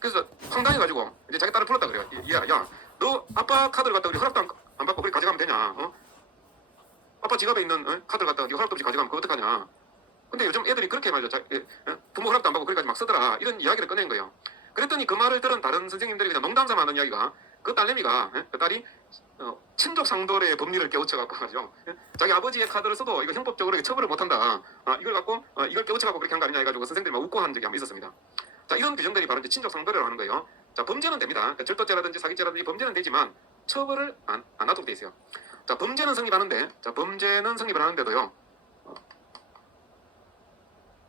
그래서 황당해가지고 이제 자기 딸을 불렀다 그래요. 야, 너 아빠 카드를 갖다 우리 허락도 안 받고 그렇게 가져가면 되냐? 아빠 지갑에 있는 카드를 갖다 네 허락도 없이 가져가면 그거 어떡하냐? 근데 요즘 애들이 그렇게 말이죠. 부모 허락도 안 받고 그렇게까지 막 쓰더라. 이런 이야기를 꺼낸 거예요. 그랬더니 그 말을 들은 다른 선생님들이 그냥 농담삼아 하는 이야기가 그 딸내미가 그 딸이 친족 상돌의 법리를 깨우쳐갖고 가죠. 자기 아버지의 카드를 써도 이거 형법적으로 처벌을 못한다. 이걸 갖고 이걸 깨우쳐갖고 그렇게 한 거 아니냐 해가지고 선생들이 막 웃고 한 적이 한번 있었습니다. 자, 이런 규정들이 바로 이제 친족 상돌이라고 하는 거예요. 자, 범죄는 됩니다. 그러니까 절도죄라든지 사기죄라든지 범죄는 되지만 처벌을 안 하도록 돼 있어요. 자, 범죄는 성립을 하는데도요.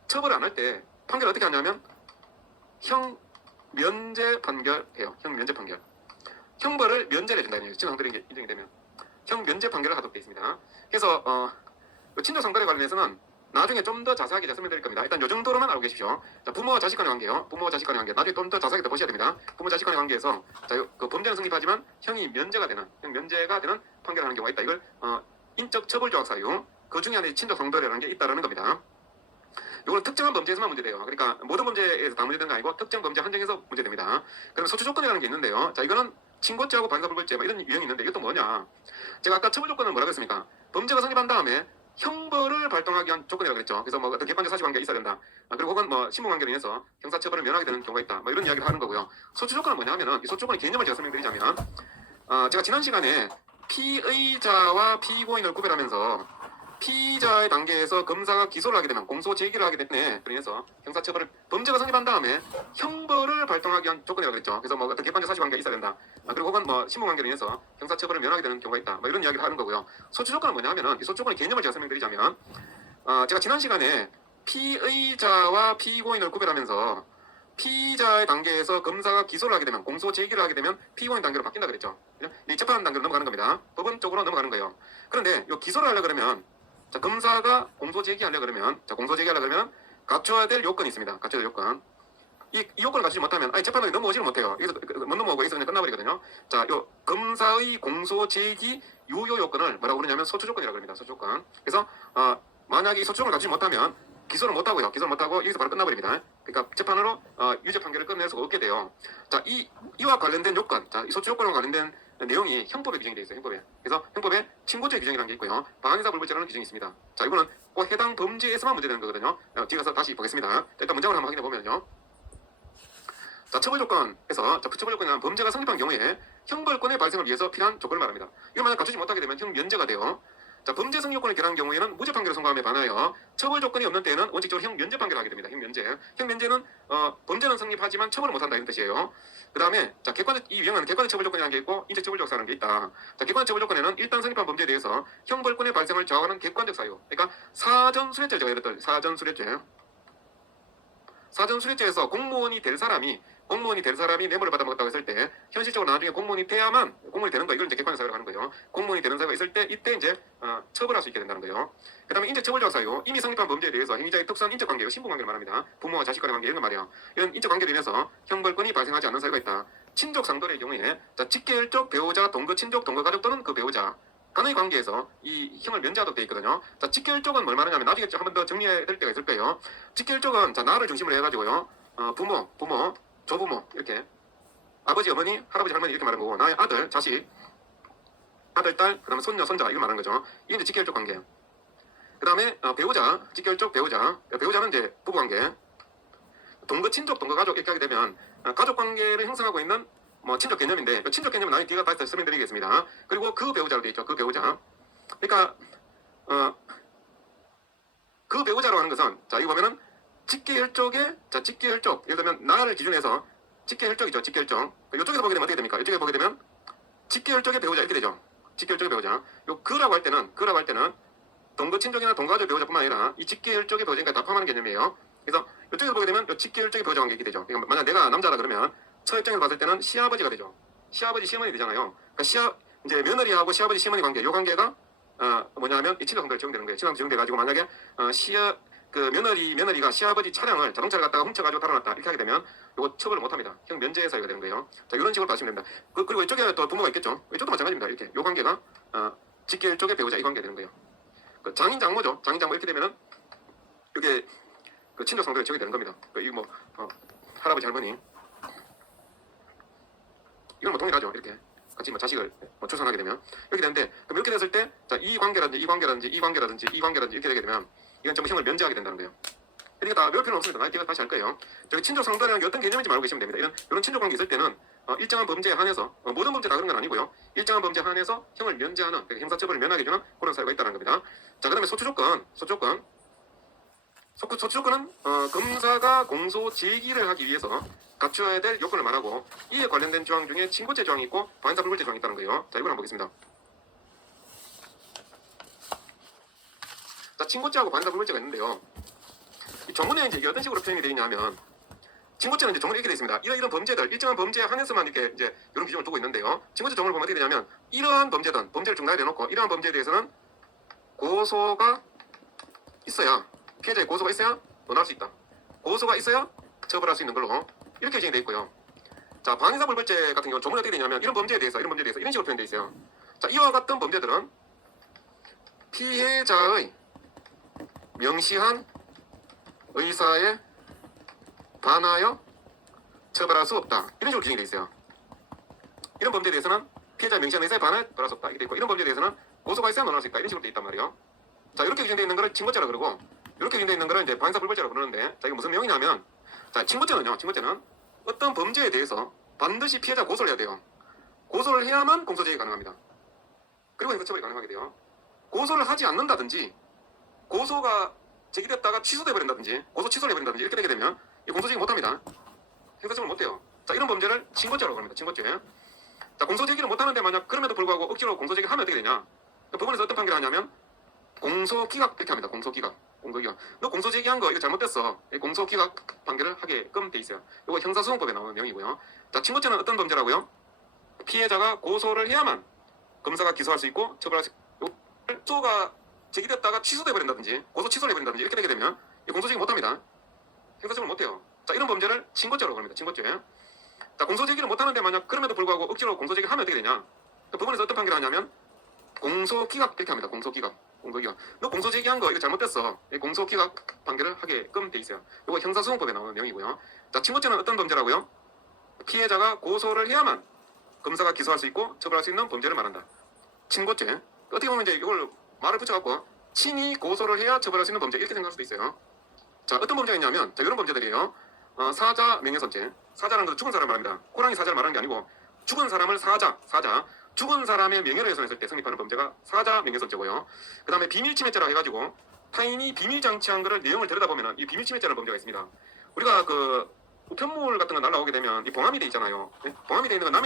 처벌을 안 할 때 판결 어떻게 하냐면 형 면제 판결해요. 형 면제 판결. 형벌을 면제를 해준다는 얘기죠. 친족상돌이 인정이 되면 형 면제 판결을 하도록 돼 있습니다. 그래서 친족상돌에 관련해서는 나중에 좀 더 자세하게 제가 설명드릴 겁니다. 일단 이 정도로만 알고 계십시오. 자, 부모와 자식 간의 관계요. 부모와 자식 간의 관계. 나중에 좀 더 자세하게 더 보셔야 됩니다. 부모 자식 간의 관계에서 자, 그 범죄는 성립하지만 형이 면제가 되는 판결을 하는 경우가 있다. 이걸 인적 처벌 조항 사유. 그 중에 하나의 친족상돌이라는 게 있다라는 겁니다. 이거는 특정한 범죄에서만 문제돼요. 그러니까 모든 범죄에서 다 문제되는 게 아니고 특정 범죄 한정에서 문제됩니다. 그럼 소추 조건이라는 게 있는데요. 자, 이거는 친고죄하고 반사불벌죄 이런 유형이 있는데 이것도 뭐냐? 제가 아까 처벌 조건을 뭐라고 했습니까? 범죄가 성립한 다음에 형벌을 발동하기 위한 조건이라고 그랬죠. 그래서 뭐 어떤 객관적 사실관계가 있어야 된다. 그리고 혹은 뭐 신분관계로 인해서 형사처벌을 면하게 되는 경우가 있다. 뭐 이런 이야기를 하는 거고요. 소추 조건은 뭐냐 하면은 이 소추 조건의 개념을 제가 설명드리자면 제가 지난 시간에 피의자와 피고인을 구별하면서 피의자의 단계에서 검사가 기소를 하게 되면 공소 제기를 하게 되네. 그래서 형사처벌을 범죄가 성립한 다음에 형벌을 발동하기 위한 조건이라고 그랬죠. 그래서 뭐 어떤 객관적 사실관계가 있어야 된다. 그리고 혹은 뭐 신분관계로 인해서 형사처벌을 면하게 되는 경우가 있다. 뭐 이런 이야기를 하는 거고요. 소추 조건은 뭐냐 하면은 이 소추 조건의 개념을 제가 설명드리자면 제가 지난 시간에 피의자와 피고인을 구별하면서 피의자의 단계에서 검사가 기소를 하게 되면 공소 제기를 하게 되면 피고인 단계로 바뀐다 그랬죠. 이 재판 단계로 넘어가는 겁니다. 법원 쪽으로 넘어가는 거예요. 그런데 이 기소를 하려 그러면 자, 검사가 공소 제기하려 그러면 갖춰야 될 요건이 있습니다. 갖춰야 될 요건. 이 요건을 갖추지 못하면 재판을 넘어오지를 못해요. 여기서 못 넘어오고 여기서 그냥 끝나버리거든요. 자, 요 검사의 공소 제기 유효 요건을 뭐라고 그러냐면 소추 조건이라고 합니다. 소추 조건. 그래서 만약에 이 소추 조건을 갖추지 못하면 기소를 못하고요. 기소를 못하고 여기서 바로 끝나버립니다. 그러니까 재판으로 유죄 판결을 끝낼 수가 없게 돼요. 자, 이와 관련된 요건, 자, 이 소추 요건과 관련된 내용이 형법에 규정이 되어 있어요. 형법에. 그래서 형법에 친고죄 규정이라는 게 있고요. 방한사 불벌죄라는 규정이 있습니다. 자, 이거는 꼭 해당 범죄에서만 문제되는 거거든요. 뒤에 가서 다시 보겠습니다. 일단 문장을 한번 확인해 보면요. 자, 처벌 조건에서 처벌 조건이란 범죄가 성립한 경우에 형벌권의 발생을 위해서 필요한 조건을 말합니다. 이거 만약 갖추지 못하게 되면 형 면제가 돼요. 자, 범죄 성립 요건을 결하는 경우에는 무죄 판결을 선고함에 반하여 처벌 조건이 없는 때에는 원칙적으로 형 면제 판결을 하게 됩니다. 형 면제. 형 면제는 범죄는 성립하지만 처벌을 못한다 이런 뜻이에요. 그 다음에 자, 이 유형은 객관적 처벌 조건이라는 게 있고 인적 처벌 조건이라는 게 있다. 자, 객관적 처벌 조건에는 일단 성립한 범죄에 대해서 형벌권의 발생을 저하하는 객관적 사유. 그러니까 사전 수뢰죄 제가 이랬던 사전 수뢰죄에서 공무원이 될 사람이 뇌물을 받아먹었다고 했을 때 현실적으로 나중에 공무원이 돼야만 공무원이 되는 거 이걸 이제 객관적 사유라고 하는 거예요. 공무원이 되는 사유가 있을 때 이때 이제 처벌할 수 있게 된다는 거예요. 그다음에 인적 처벌적 사유 이미 성립한 범죄에 대해서 행위자의 특수한 인적 관계요 신분 관계를 말합니다. 부모와 자식 간의 관계 이런 거 말이에요. 이런 인적 관계로 인해서 형벌권이 발생하지 않는 사유가 있다. 친족 상돌의 경우에 자, 직계혈족 배우자 동거 친족 동거 가족 또는 그 배우자 간의 관계에서 이 형을 면제하도록 되어 있거든요. 자, 직계혈족은 뭘 말하냐면 나중에 한 번 더 정리해야 될 때가 있을 거예요. 직계혈족은 자, 나를 중심으로 해가지고요. 부모, 조부모 이렇게 아버지, 어머니, 할아버지, 할머니 이렇게 말하는 거고 나의 아들, 자식, 아들, 딸, 그 다음에 손녀, 손자 이걸 말하는 거죠. 이게 이제 직계혈족 관계. 그 다음에 배우자, 직계혈족 배우자는 이제 부부관계. 동거, 친족, 동거, 가족 이렇게 하게 되면 가족 관계를 형성하고 있는 뭐 친족 개념인데 친족 개념은 나중에 뒤가 다시 설명드리겠습니다. 그리고 그 배우자로 되어 있죠. 그 배우자. 그러니까 그 배우자로 하는 것은 자, 이거 보면은 직계혈족의 직계혈족 예를 들면 나를 기준해서 직계혈족이죠. 직계혈족. 이쪽에서 보게 되면 어떻게 됩니까? 이쪽에 보게 되면 직계혈족의 배우자 이렇게 되죠. 직계혈족의 배우자. 요 그라고 할 때는 동거 친족이나 동거가족 배우자뿐만 아니라 이 직계혈족의 배우자니까 다 포함하는 개념이에요. 그래서 이쪽에서 보게 되면 요 직계혈족의 배우자 관계 이렇게 되죠. 그러니까 만약 내가 남자라 그러면 첫 입장에서 봤을 때는 시아버지가 되죠. 시아버지 시어머니 되잖아요. 그러니까 이제 며느리하고 시아버지 시어머니 관계 요 관계가 뭐냐면 이 친족 상대로 적용되는 거예요. 친족 적용돼 가지고 만약에 며느리가 시아버지 자동차를 갖다가 훔쳐가지고 달아났다 이렇게 하게 되면 이거 처벌을 못합니다. 형 면제 사유가 되는 거예요. 자, 이런 식으로 봐주시면 됩니다. 그리고 이쪽에 또 부모가 있겠죠. 이쪽도 마찬가지입니다. 이렇게 요 관계가 직계혈족의 배우자 이 관계 되는 거예요. 그 장인 장모죠. 장인 장모 이렇게 되면은 이게 그 친족 상대로 적용이 되는 겁니다. 이거 뭐 할아버지 할머니 이건 뭐 동일하죠. 이렇게 같이 뭐 자식을 뭐 출산하게 되면 이렇게 되는데, 그럼 이렇게 됐을 때, 자, 이 관계라든지 이 관계라든지 이 관계라든지 이 관계라든지 이렇게 되게 되면 이건 전부 형을 면제하게 된다는 거예요. 그러니까 다 외울 필요는 없습니다. 나이가 다시 할 거예요. 저기 친족 상도라는 게 어떤 개념인지 알고 계시면 됩니다. 이런 친족 관계 있을 때는 일정한 범죄에 한해서, 모든 범죄 다 그런 건 아니고요. 일정한 범죄에 한해서 형을 면제하는, 그러니까 형사처벌을 면하게 주는 그런 사유가 있다는 겁니다. 자, 그다음에 소추조건. 소추조건은 검사가 공소 제기를 하기 위해서 갖추어야 될 요건을 말하고, 이에 관련된 조항 중에 친고죄 조항이 있고 반사불벌죄 조항이 있다는 거예요. 자, 이걸 한번 보겠습니다. 자, 친고죄하고 반사불벌죄가 있는데요. 이 조문에 이제 이게 어떤 식으로 표현이 되어 있냐면, 친고죄는 이제 조문에 이렇게 되어 있습니다. 이런 범죄들, 일정한 범죄에 한해서만 이렇게 이제 이런 기준을 두고 있는데요. 친고죄 조문을 보면 어떻게 되냐면, 이러한 범죄를 쭉 나열해놓고, 이러한 범죄에 대해서는 고소가 있어야, 피해자의 고소가 있어야 논할 수 있다. 고소가 있어야 처벌할 수 있는 걸로 이렇게 규정이 되어 있고요. 자, 반사불벌죄 같은 경우는 조문에 어떻게 되냐면, 이런 범죄에 대해서 이런 식으로 표현되어 있어요. 자, 이와 같은 범죄들은 피해자의 명시한 의사에 반하여 처벌할 수 없다. 이런 식으로 규정이 되어 있어요. 이런 범죄에 대해서는 피해자의 명시한 의사에 반하여 처벌할 수 없다. 이렇게 되어 있고, 이런 범죄에 대해서는 고소가 있어야 논할 수 있다. 이런 식으로 되어 있단 말이에요. 자, 이렇게 규정되어 있는 것을 친고죄라 그러고, 이렇게 규정되어 있는 것을 이제 반사불벌죄라고 그러는데, 자, 이게 무슨 내용이냐면, 자, 친고죄는 어떤 범죄에 대해서 반드시 피해자 고소를 해야 돼요. 고소를 해야만 공소제기가 가능합니다. 그리고 형사처벌이 가능하게 돼요. 고소를 하지 않는다든지, 고소가 제기됐다가 취소돼 버린다든지, 고소 취소를 해버린다든지 이렇게 되게 되면 이 공소제기 못합니다. 형사처벌 못해요. 자, 이런 범죄를 친고죄라고 합니다. 친고죄. 자, 공소제기를 못하는데 만약 그럼에도 불구하고 억지로 공소제기하면 어떻게 되냐? 법원에서 어떤 판결을 하냐면 공소기각 이렇게 합니다. 공소기각. 너 공소제기한 거 이거 잘못됐어. 공소기각 판결을 하게끔 돼 있어요. 이거 형사소송법에 나오는 내용이고요. 자, 친고죄는 어떤 범죄라고요? 피해자가 고소를 해야만 검사가 기소할 수 있고 처벌할 수 있고, 고소가 제기됐다가 취소돼 버린다든지, 고소 취소를 해버린다든지 이렇게 되게 되면 이 공소제기 못합니다. 형사처벌 못해요. 자, 이런 범죄를 친고죄라고 합니다. 친고죄. 자, 공소제기를 못하는데 만약 그럼에도 불구하고 억지로 공소제기하면 어떻게 되냐? 법원에서 어떤 판결을 하냐면 공소기각 이렇게 합니다. 공소기각. 너 공소제기한 거 이거 잘못됐어. 공소기각 판결을 하게끔 돼 있어요. 이거 형사소송법에 나오는 내용이고요. 자, 친고죄는 어떤 범죄라고요? 피해자가 고소를 해야만 검사가 기소할 수 있고 처벌할 수 있는 범죄를 말한다. 친고죄. 어떻게 보면 이제 이걸 말을 붙여갖고 친히 고소를 해야 처벌할 수 있는 범죄 이렇게 생각할 수도 있어요. 자, 어떤 범죄가 있냐면, 자, 이런 범죄들이에요. 사자 명예훼손죄. 사자라는 것은 죽은 사람을 말합니다. 호랑이 사자를 말하는 게 아니고 죽은 사람을 사자. 죽은 사람의 명예를 훼손했을 때 성립하는 범죄가 사자 명예훼손죄고요. 그 다음에 비밀침해죄라고 해가지고 타인이 비밀 장치한 거를 내용을 들여다보면 이 비밀침해죄라는 범죄가 있습니다. 우리가 그 우편물 같은 거 날라오게 되면 이 봉함이 돼 있잖아요. 네? 봉함이 돼 있는 건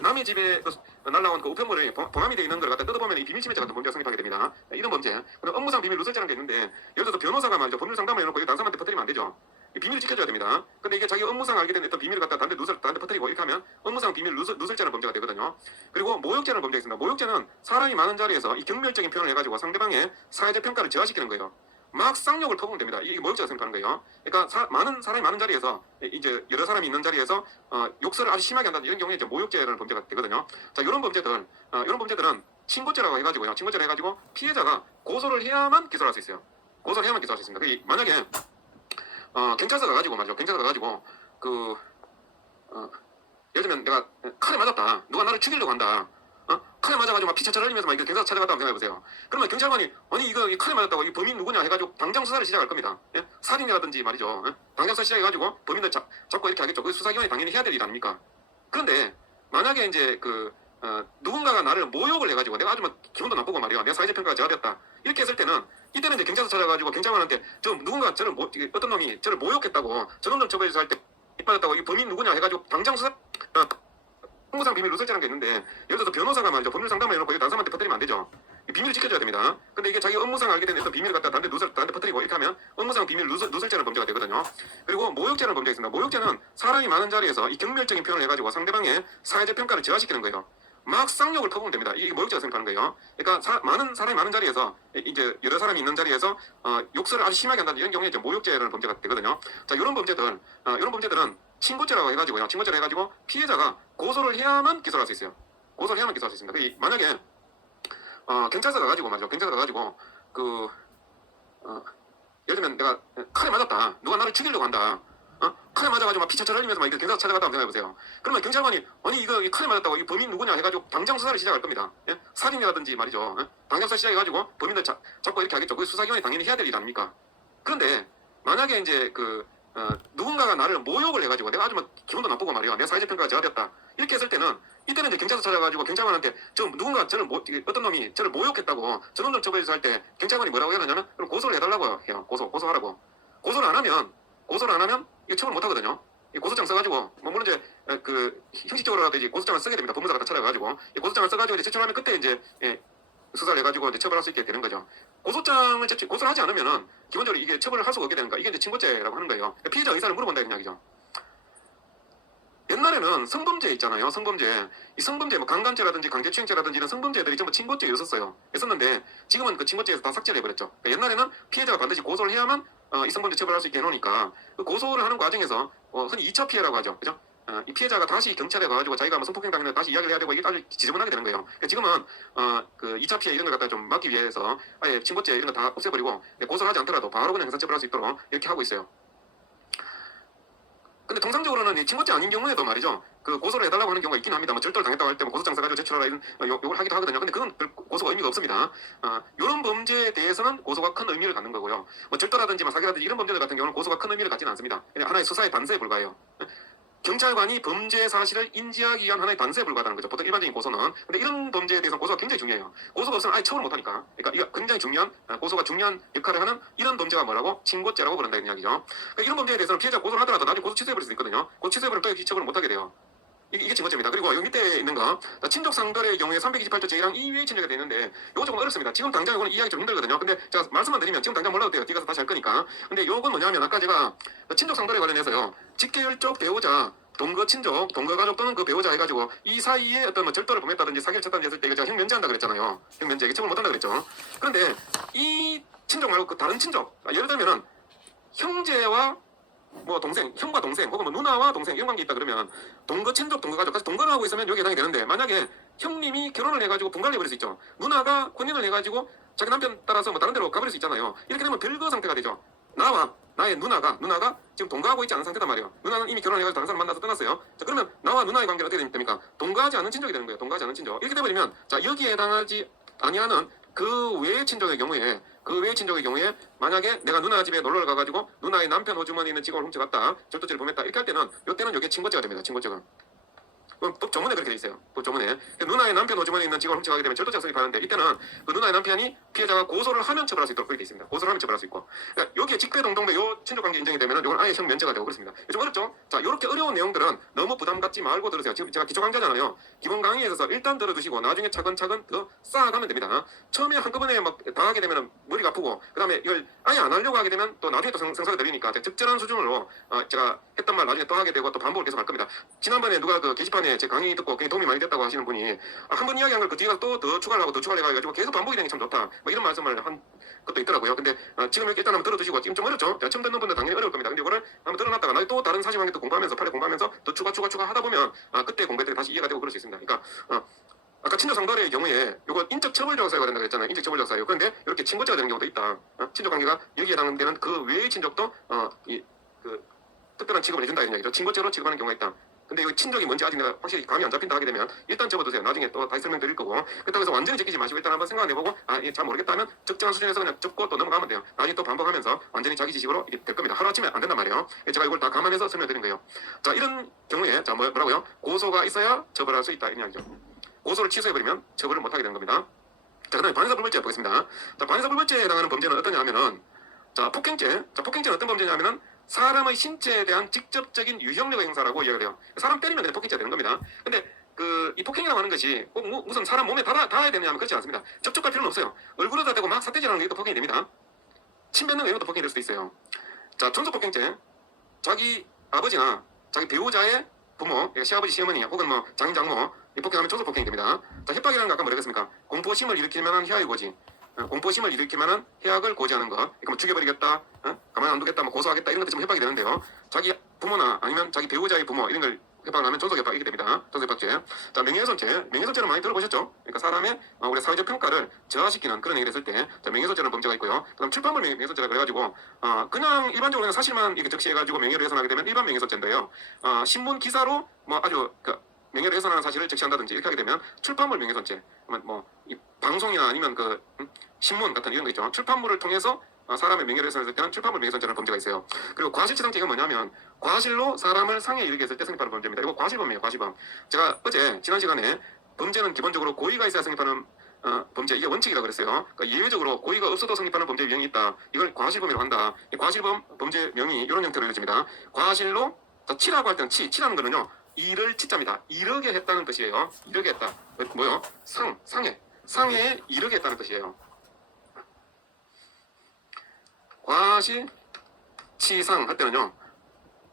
남의 집에 날라온 그 우편물이 봉함이 돼 있는 걸 갖다 뜯어보면 이 비밀침해죄 같은 범죄가 성립하게 됩니다. 이런 범죄. 업무상 비밀 누설죄라는 게 있는데, 예를 들어서 변호사가 말이죠, 법률 상담을 해놓고 이거 다른 사람한테 퍼뜨리면 안 되죠. 이 비밀을 지켜줘야 됩니다. 근데 이게 자기 업무상 알게 된 어떤 비밀을 갖다 다른 데 퍼뜨리고 이렇게 하면 업무상 비밀 누설죄라는 범죄가 되거든요. 그리고 모욕죄라는 범죄가 있습니다. 모욕죄는 사람이 많은 자리에서 이 경멸적인 표현을 해가지고 상대방의 사회적 평가를 저하시키는 거예요. 막 쌍욕을 퍼부으면 됩니다. 이게 모욕죄가 성립하는 거예요. 그러니까 사람이 많은 자리에서, 이제 여러 사람이 있는 자리에서 욕설을 아주 심하게 한다는 이런 경우에 이제 모욕죄라는 범죄가 되거든요. 자, 이런 범죄들은 친고죄라고 해가지고요. 친고죄를 해가지고 피해자가 고소를 해야만 기소를 할 수 있어요. 고소를 해야만 기소할 수 있습니다. 만약에 경찰서 가가지고 예를 들면 내가 칼에 맞았다. 누가 나를 죽이려고 한다. 칼에 맞아가지고 막 피차차 흘리면서 막 이거 경찰서 찾아갔다 한번 생각해보세요. 그러면 경찰관이 아니 이거 칼에 맞았다고 이 범인 누구냐 해가지고 당장 수사를 시작할 겁니다. 예? 살인이라든지 말이죠. 예? 당장 수사 시작해가지고 범인을 잡고 이렇게 하겠죠. 그 수사기관이 당연히 해야 될 일 아닙니까? 그런데 만약에 이제 누군가가 나를 모욕을 해가지고 내가 아주 막 기분도 나쁘고 말이야. 내가 사회적 평가가 저하됐다. 이렇게 했을 때는 이때는 이제 경찰서 찾아가지고 경찰관한테 누군가 어떤 놈이 저를 모욕했다고, 저놈 좀 처벌해서 할 때 이빠졌다고 이 범인 누구냐 해가지고 당장 수사 업무상 비밀 누설죄라는 게 있는데, 예를 들어서 변호사가 말이죠, 법률 상담을 해놓고 이거 다른 사람한테 퍼뜨리면 안 되죠. 비밀을 지켜줘야 됩니다. 근데 이게 자기 업무상 알게 된 어떤 비밀을 갖다 다른 데 퍼뜨리고 이렇게 하면 업무상 비밀 누설죄라는 범죄가 되거든요. 그리고 모욕죄라는 범죄가 있습니다. 모욕죄는 사람이 많은 자리에서 이 경멸적인 표현을 해가지고 상대방의 사회적 평가를 저하시키는 거예요. 막 쌍욕을 퍼부으면 됩니다. 이게 모욕죄가 성립하는 거예요. 그러니까 사람이 많은 자리에서, 이제 여러 사람이 있는 자리에서 욕설을 아주 심하게 한다는 이런 경우에 이제 모욕죄라는 범죄가 되거든요. 자, 이런 범죄들은 친고죄라고 해가지고 피해자가 고소를 해야만 기소를 할 수 있어요. 고소를 해야만 기소할 수 있습니다. 만약에 경찰서 가가지고 예를 들면 내가 칼에 맞았다. 누가 나를 죽이려고 한다. 칼에 맞아가지고 막 피 차차 흘리면서 막 경찰서 찾아갔다 한번 생각해보세요. 그러면 경찰관이 아니 이거 칼에 맞았다고 이 범인 누구냐 해가지고 당장 수사를 시작할 겁니다. 예? 살인이라든지 말이죠. 예? 당장 수사 시작해가지고 범인들 잡고 이렇게 하겠죠. 그 수사기관이 당연히 해야 될 일 아닙니까? 그런데 만약에 이제 누군가가 나를 모욕을 해가지고 내가 아주 막 기분도 나쁘고 말이야. 내 사회적 평가가 저하됐다. 이렇게 했을 때는 이때는 이제 경찰서 찾아가지고 경찰관한테 누군가 저를 어떤 놈이 저를 모욕했다고 저놈들 처벌해서 할 때 경찰관이 뭐라고 해야 하냐면 그럼 고소를 해달라고 해요. 고소하라고. 고소를 안 하면 이거 처벌 못 하거든요. 이 고소장 써가지고 물론 이제 형식적으로라도 이제 고소장을 쓰게 됩니다. 법무사가 다 찾아가지고 이 고소장을 써가지고 이제 제출하면 그때 이제 수사를 해가지고 이제 처벌할 수 있게 되는 거죠. 고소를 하지 않으면은 기본적으로 이게 처벌을 할 수가 없게 되는 거야. 이게 이제 친고죄라고 하는 거예요. 피해자 의사를 물어본다 이 이야기죠. 옛날에는 성범죄 있잖아요. 성범죄. 이 성범죄 뭐 강간죄라든지 강제추행죄라든지 이런 성범죄들이 전부 친고죄였었어요. 했었는데 지금은 그 친고죄에서 다 삭제를 해버렸죠. 그러니까 옛날에는 피해자가 반드시 고소를 해야만 이 성범죄 처벌할 수 있게 해놓으니까 그 고소를 하는 과정에서 흔히 2차 피해라고 하죠. 그죠? 이 피해자가 다시 경찰에 가가지고 자기가 뭐 성폭행 당했는데 다시 이야기를 해야 되고 이게 아주 지저분하게 되는 거예요. 그러니까 지금은 그 2차 피해 이런 걸 갖다 좀 막기 위해서 아예 친고죄 이런 거 다 없애버리고 고소를 하지 않더라도 바로 그냥 형사처벌할 수 있도록 이렇게 하고 있어요. 근데 통상적으로는 이 친고죄 아닌 경우에도 말이죠. 그 고소를 해달라고 하는 경우가 있긴 합니다. 뭐 절도를 당했다고 할 때 뭐 고소장 써가지고 제출하라 이런 요걸 하기도 하거든요. 근데 그건 고소가 의미가 없습니다. 이런 범죄에 대해서는 고소가 큰 의미를 갖는 거고요. 뭐 절도라든지 뭐 사기라든지 이런 범죄들 같은 경우는 고소가 큰 의미를 갖지는 않습니다. 그냥 하나의 수사의 단서에 불과해요. 경찰관이 범죄 사실을 인지하기 위한 하나의 단서에 불과하다는 거죠. 보통 일반적인 고소는. 근데 이런 범죄에 대해서는 고소가 굉장히 중요해요. 고소가 없으면 아예 처벌을 못하니까. 그러니까 이거 굉장히 중요한 고소가 중요한 역할을 하는 이런 범죄가 뭐라고? 친고죄라고 부른다는 이야기죠. 그러니까 이런 범죄에 대해서는 피해자가 고소를 하더라도 나중에 고소 취소해버릴 수 있거든요. 고소 취소해버리면 또 처벌을 못하게 돼요. 이게 친고죄입니다. 그리고 여기 밑에 있는 거 친족 상돌의 경우에 328조 제1항 2위의 친족이 되어 있는데 이거 조금 어렵습니다. 지금 당장 이거는 이해하기 좀 힘들거든요. 근데 제가 말씀만 드리면 지금 당장 몰라도 돼요. 뒤에 가서 다시 할 거니까. 근데 이건 뭐냐면 아까 제가 친족 상돌에 관련해서요. 직계혈족 배우자 동거 친족, 동거 가족 또는 그 배우자 해가지고 이 사이에 어떤 뭐 절도를 범했다든지 사기를 쳤다든지 했을 때 이거 제가 형면제한다 그랬잖아요. 형면제, 처벌 못한다 그랬죠. 그런데 이 친족 말고 그 다른 친족, 예를 들면은 형제와 뭐 동생, 형과 동생, 혹은 뭐 누나와 동생 이런 관계 있다 그러면 동거 친족, 동거 가족, 사실 동거를 하고 있으면 여기 해당이 되는데 만약에 형님이 결혼을 해가지고 분가를 해버릴 수 있죠. 누나가婚姻을 해가지고 자기 남편 따라서 뭐 다른 데로 가버릴 수 있잖아요. 이렇게 되면 별거 상태가 되죠. 나와 나의 누나가 지금 동거하고 있지 않은 상태단 말이에요. 누나는 이미 결혼해가지고 다른 사람 만나서 떠났어요. 자 그러면 나와 누나의 관계는 어떻게 됩니까? 동거하지 않은 친족이 되는 거예요. 동거하지 않은 친족. 이렇게 돼버리면 자 여기에 해당하지 아니하는 그 외의 친족의 경우에 만약에 내가 누나 집에 놀러를 가가지고 누나의 남편 호주머니에 있는 직원을 훔쳐갔다 절도죄를 범했다 이렇게 할 때는 이때는 이게 친고죄가 됩니다. 친고죄가. 법 조문에 그렇게 돼 있어요. 법 조문에 누나의 남편 호주머니에 있는 직원을 훔쳐가게 되면 절도죄가 성립하는데 이때는 그 누나의 남편이 피해자가 고소를 하면 처벌할 수 있도록 그렇게 돼 있습니다. 고소를 하면 처벌할 수 있고 그러니까 여기에 직배동동배 요 친족관계 인정이 되면 이건 아예 형면제가 되고 그렇습니다. 좀 어렵죠? 자 이렇게 어려운 내용들은 너무 부담 갖지 말고 들으세요. 지금 제가 기초 강좌잖아요. 기본 강의에 있어서 일단 들어두시고 나중에 차근차근 더 쌓아가면 됩니다. 처음에 한꺼번에 막 다 하게 되면 머리가 아프고 그 다음에 이걸 아예 안 하려고 하게 되면 또 나중에 또 생사가 들리니까 적절한 수준으로 제가 했던 말 나중에 또 하게 되고 또 반복을 계속 할 겁니다. 지난번에 누가 그 게시판에 제 강의 듣고 굉장히 도움이 많이 됐다고 하시는 분이 한 번 이야기한 걸 그 뒤에 가서 또 더 추가를 하고 더 추가를 해가지고 계속 반복이 되는 게 참 좋다 뭐 이런 말씀을 한 것도 있더라고요. 근데 지금 이렇게 일단 한번 들어두시고 지금 좀 어렵죠? 처음 듣는 분들 당연히 어려울 겁니다. 근데 이거를 한번 들어놨다가 나중에 또 다른 사실 관계 또 공부하면서 판례 공부하면서 더 추가 하다 보면 그때 공부했던 게 다시 이해가 되고 그럴 수 있습니다. 그러니까 아까 친족 상달의 경우에 이거 인적 처벌적 사유가 된다고 했잖아요. 인적 처벌적 사유. 그런데 이렇게 친고죄가 되는 경우도 있다. 친족 관계가 여기에 해당되는 그 외의 친족도 특별한 취급을 해준다 이런 얘기죠. 친고죄로 취급하는 경우가 있다. 근데 이거 친족이 뭔지 아직 내가 확실히 감이 안 잡힌다 하게 되면 일단 접어두세요. 나중에 또 다시 설명드릴 거고 그렇다고 해서 완전히 제끼지 마시고 일단 한번 생각해보고 잘 모르겠다 하면 적정한 수준에서 그냥 접고 또 넘어가면 돼요. 나중에 또 반복하면서 완전히 자기 지식으로 이게 될 겁니다. 하루아침에 안 된단 말이에요. 제가 이걸 다 감안해서 설명드린 거예요. 자 이런 경우에 자 뭐라고요? 고소가 있어야 처벌할 수 있다 이런 이야기죠. 고소를 취소해버리면 처벌을 못하게 되는 겁니다. 자 그다음에 반사불벌죄 보겠습니다. 자 반사불벌죄에 해당하는 범죄는 어떠냐 하면은 자 폭행죄는 어떤 범죄냐면은 사람의 신체에 대한 직접적인 유형력의 행사라고 이야기를 해요. 사람 때리면 그냥 폭행죄가 되는 겁니다. 근데 이 폭행이라고 하는 것이 꼭 무슨 사람 몸에 닿아야 되느냐 하면 그렇지 않습니다. 접촉할 필요는 없어요. 얼굴에다 대고 막 삿대질하는 게 또 폭행이 됩니다. 침 뱉는 이런 것도 폭행이 될 수도 있어요. 자 존속폭행죄 자기 아버지나 자기 배우자의 부모, 그러니까 시아버지, 시어머니 혹은 뭐 장인, 장모 이 폭행하면 존속폭행이 됩니다. 자 협박이라는 거 아까 뭐라고 했습니까? 공포심을 일으킬 만한 해악의 고지. 공포심을 일으킬 만한 해악을 고지하는 것. 그러니까 뭐 죽여버리겠다, 가만 안 두겠다, 뭐 고소하겠다 이런 것들 좀 협박이 되는데요. 자기 부모나 아니면 자기 배우자의 부모 이런 걸 협박을 하면 존속협박이기 됩니다. 존속협박죄. 자, 명예훼손죄. 명예훼손죄는 많이 들어보셨죠? 그러니까 사람의 우리 사회적 평가를 저하시키는 그런 얘기를 했을 때, 자, 명예훼손죄라는 범죄가 있고요. 그다음 출판물 명예훼손죄라 그래가지고 그냥 일반적으로 그냥 사실만 이렇게 적시해가지고 명예를 훼손하게 되면 일반 명예훼손죄인데요. 신문 기사로 뭐 아주 명예를 훼손하는 사실을 적시한다든지 이렇게 하게 되면 출판물 명예훼손죄. 이 방송이나 아니면 신문 같은 이런 거 있죠. 출판물을 통해서 사람의 명예를 훼손했을 때는 출판물 명예훼손죄라는 범죄가 있어요. 그리고 과실치상죄가 뭐냐면 과실로 사람을 상해에 이르게 했을 때 성립하는 범죄입니다. 이거 과실범이에요. 과실범. 제가 어제 지난 시간에 범죄는 기본적으로 고의가 있어야 성립하는 범죄, 이게 원칙이라고 그랬어요. 그러니까 예외적으로 고의가 없어도 성립하는 범죄 유형이 있다. 이걸 과실범이라고 한다. 이 과실범 범죄 명이 이런 형태로 이루어집니다. 과실로 치라고 할 때는 치라는 거는요. 이를 치자입니다. 이르게 했다는 뜻이에요. 이르게 했다. 뭐요? 상해에 이르게 했다는 뜻이에요. 과실, 치상 할 때는요,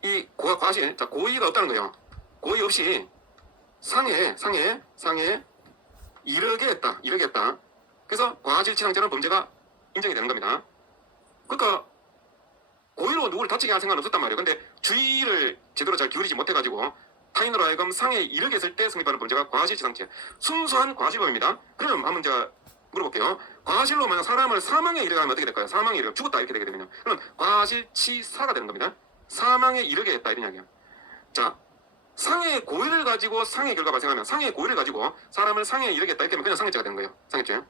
이 과실, 자, 고의가 없다는 거예요. 고의 없이 상해에 이르게 했다. 그래서 과실치상죄는 범죄가 인정이 되는 겁니다. 그러니까 고의로 누구를 다치게 할 생각은 없었단 말이에요. 근데 주의를 제대로 잘 기울이지 못해가지고 타인으로 하여금 상해에 이르게 했을 때 성립하는 범죄가 과실치상죄. 순수한 과실범입니다. 그럼 한번 제가 물어볼게요. 과실로 만약 사람을 사망에 이르게 하면 어떻게 될까요? 사망에 이르게 죽었다 이렇게 되게 되면요. 그럼 과실치사가 되는 겁니다. 사망에 이르게 했다 이런 이야기예요. 자, 상해의 고의를 가지고 상해 결과 발생하면 상해의 고의를 가지고 사람을 상해에 이르게 했다 이렇게 하면 그냥 상해죄가 되는 거예요. 상해죄.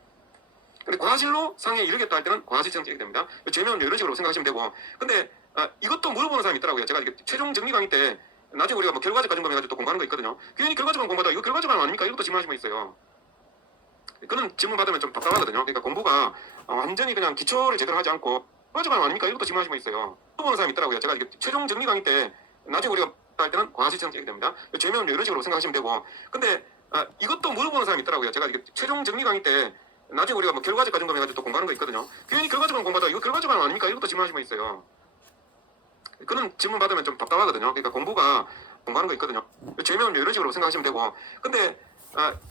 근데 과실로 상해에 이르겠다 할 때는 과실치상죄가 됩니다. 죄명은 이런 식으로 생각하시면 되고. 근데 이것도 물어보는 사람이 있더라고요. 제가 이게 최종 정리 강의 때 나중에 우리가 뭐 결과적 가정범 해가지고 또 공부하는 거 있거든요. 괜히 결과적으로 공부하다 이거 결과적 아닙니까? 이것도 질문하시는 분 있어요. 그런 질문 받으면 좀 답답하거든요. 그러니까 공부가 완전히 그냥 기초를 제대로 하지 않고 결과적 아닙니까? 이것도 질문하시는 분 있어요. 물어보는 사람이 있더라고요. 제가 이게 최종 정리 강의 때 나중에 우리가 할 때는 과실치상죄가 됩니다. 죄명은 이런 식으로 생각하시면 되고. 근데 이것도 물어보는 사람이 있더라고요. 제가 이게 최종 정리 강의 때 나중에 우리가 뭐 결과적 가정범 해가지고 또 공부하는 거 있거든요. 괜히 결과적으로 공부하다 이거 결과적 아닙니까? 이것도 질문하시는 분 있어요. 그런 질문 받으면 좀 답답하거든요. 그러니까 공부가 공부하는 거 있거든요. 죄명은 이런 식으로 생각하시면 되고. 근데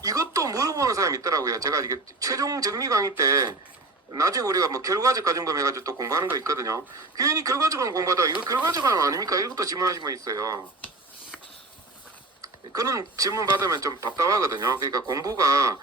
이것도 물어보는 사람이 있더라고요. 제가 이게 최종 정리 강의 때 나중에 우리가 뭐 결과적 가정범 해가지고 또 공부하는 거 있거든요. 괜히 결과적으로 공부하다 이거 결과적 아닙니까? 이것도 질문하시는 분 있어요. 그런 질문 받으면 좀 답답하거든요. 그러니까 공부가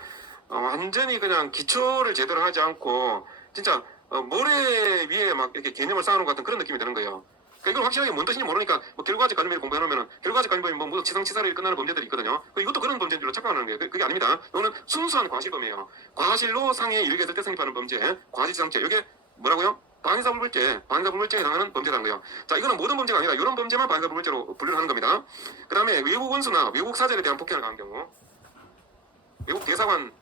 완전히 그냥 기초를 제대로 하지 않고 진짜 모래 위에 막 이렇게 개념을 쌓아놓은 것 같은 그런 느낌이 드는 거예요. 그러니까 이걸 확실하게 뭔 뜻인지 모르니까 뭐 결과적 가정범을 공부해놓으면 결과적 가정범이 뭐 모두 치상치사로 끝나는 범죄들이 있거든요. 이것도 그런 범죄인 줄로 착각하는 거예요. 그게 아닙니다. 이거는 순수한 과실범이에요. 과실로 상해에 이르게 했을 때 성립하는 범죄, 과실치상죄. 이게 뭐라고요? 방위사불벌죄에 해당하는 범죄라는 거예요. 자, 이거는 모든 범죄가 아니라 이런 범죄만 방위사불벌죄로 분류를 하는 겁니다. 그 다음에 외국 원수나 외국 사절에 대한 폭행을 가한 경우, 외국 대사관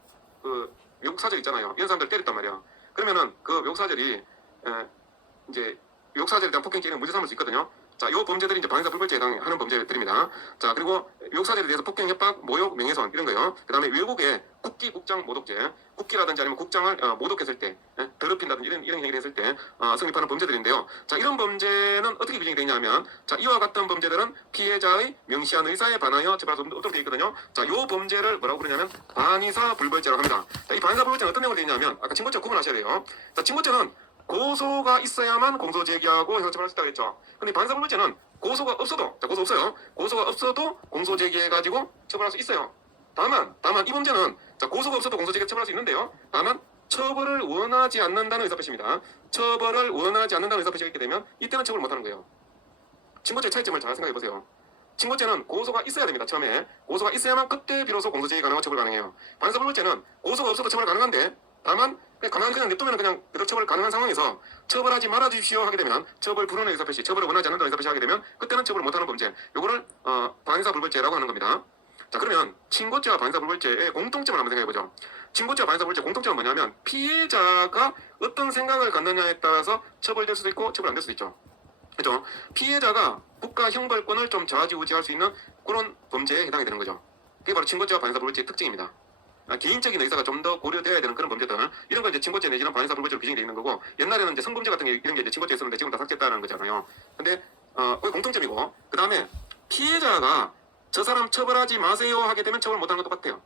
외국 사절 있잖아요. 이런 사람들 때렸단 말이야. 그러면은 그 외국 사절이 이제 외국 사절에 대한 폭행죄는 무죄 삼을 수 있거든요. 자, 요 범죄들이 이제 방위사불벌죄에 해당하는 범죄들입니다. 자, 그리고 외국 사절에 대해서 폭행, 협박, 모욕, 명예훼손 이런 거요. 그 다음에 외국의 국기, 국장 모독죄, 국기라든지 아니면 국장을 모독했을 때, 더럽힌다든지 이런 행위를 했을 때 성립하는 범죄들인데요. 자, 이런 범죄는 어떻게 규정이 되냐면, 자, 이와 같은 범죄들은 피해자의 명시한 의사에 반하여 처벌할 수 없도록 되어 있거든요. 자, 요 범죄를 뭐라고 부르냐면 방위사불벌죄라고 합니다. 자, 이 방위사불벌죄는 어떤 내용으로 되어 있냐면, 아까 친고죄 구분하셔야 돼요. 자, 친고죄는 고소가 있어야만 공소 제기하고 형사처벌할 수 있다고 했죠. 근데 방위사불벌죄는 고소가 없어도, 자, 고소 없어요. 고소가 없어도 공소 제기해가지고 처벌할 수 있어요. 다만 이 범죄는 자, 고소가 없어도 공소 제기 처벌할 수 있는데요. 다만 처벌을 원하지 않는다는 의사표시입니다. 처벌을 원하지 않는다는 의사표시가 있게 되면 이때는 처벌을 못하는 거예요. 친고죄의 차이점을 잘 생각해 보세요. 친고죄는 고소가 있어야 됩니다. 처음에 고소가 있어야만 그때 비로소 공소 제기 가능하고 처벌 가능해요. 방위사불벌죄는 고소가 없어도 처벌 가능한데 다만 가만히 그냥 냅두면 그냥 그대로 처벌 가능한 상황에서 처벌하지 말아주십시오 하게 되면 처벌 불원의 의사표시, 처벌을 원하지 않는다는 의사표시 하게 되면 그때는 처벌을 못하는 범죄. 요거를 방위사불벌죄라고 하는 겁니다. 자, 그러면 친고죄와 방위사불벌죄의 공통점을 한번 생각해보죠. 친고죄와 방위사불벌죄 공통점은 뭐냐면 피해자가 어떤 생각을 갖느냐에 따라서 처벌될 수도 있고 처벌 안 될 수도 있죠. 그렇죠? 피해자가 국가 형벌권을 좀 좌지우지할 수 있는 그런 범죄에 해당이 되는 거죠. 그게 바로 친고죄와 방위사불벌죄의 특징입니다. 개인적인 의사가 좀 더 고려되어야 되는 그런 범죄들, 이런 거 이제 친고죄 내지는 방위사불벌죄로 규정이 되어 있는 거고, 옛날에는 이제 성범죄 같은 게 이런 게 이제 친고죄에 있었는데 지금 다 삭제했다는 거잖아요. 근데 그게 공통점이고, 그 다음에 피해자가 저 사람 처벌하지 마세요 하게 되면 처벌 못하는 것도 똑같아요.